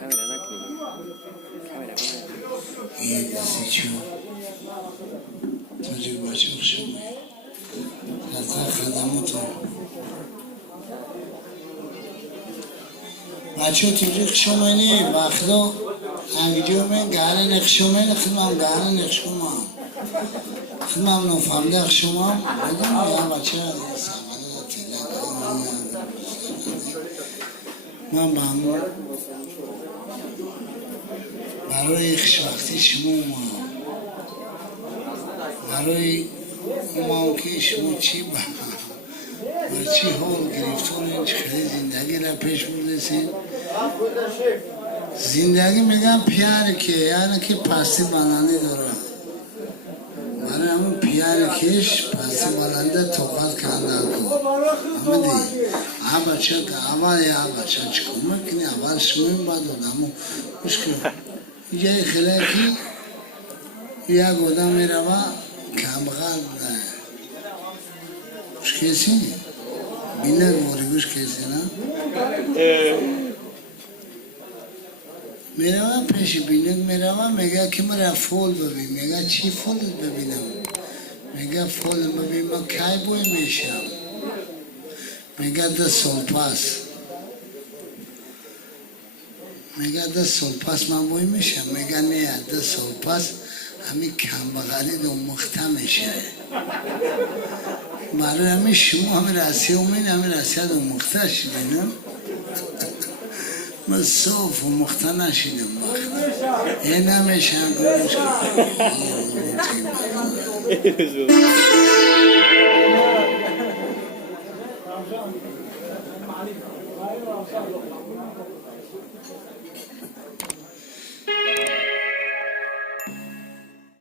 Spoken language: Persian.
카메라 나키. 카메라 봐. 이 시추. 저기 마시오시. 나타 خدماتو. بچه تیجیک شمانی وقتا انگیجو من گهره نقشومه خدمم گهره نقشومه خدمم نفهمده اخشومه بگم یا بچه سمانه تیجیک من بامون برای خوشبختی شما برای ما که شما چی با چی حال گرفتار این خیلی زندگی را پیش برده‌سین زندگی میگم پیاره که یعنی که پستی بلنده داره برای همون پیاره کش پستی بلنده توقت کنده کن همه دی بچه که اول یا بچه چکن مکنی اول شمیم باید آدمو مشکل یه خلاکی یک آدم میروه کمغل کسی بینه موریگوش کسی نه میروه پیش بینه میروه میگه که مرا فول ببین میگه چی فول ببینم میگه فول ببین ما کی بوی میشم میگه 10 سال پس میگه 10 سال پس من بوی میشم میگه نه 10 سال پس همین کمبغلی دو مخته میشه برای همین شما همین راسیه اومین همین راسیه دو مخته شدین من صاف و مخته نشیدم وقت این نمیشه گوش کن